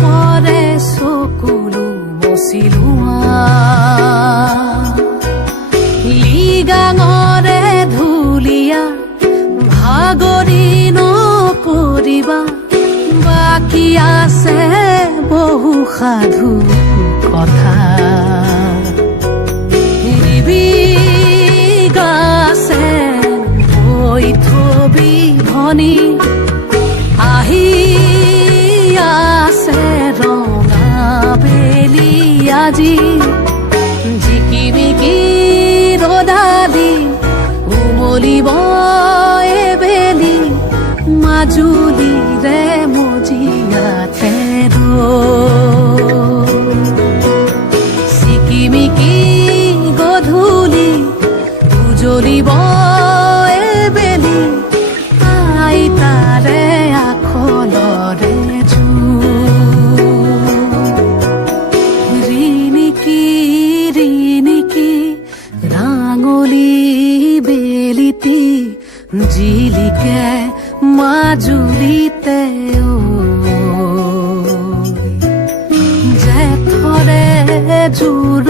পৰে চকুলো মচিলোৱা লিগাঙৰে ধুলীয়া ভাগৰি নকৰিবা বাকী আছে বহু সাধু কথা গাছে হৈ থবি ভনী আহি আছে ৰঙা বেলি আজি জিকিমিকি ৰদালি উমলিব এবেলি মাজুলীৰে মজিয়াতে চিকিমিকি গধূলি উজলিব এবেলি আইতাৰে আখলৰে ৰিণিকি ৰাঙলী বেলিটি জিলিকে মাজুলীতে জেঠৰে জোৰ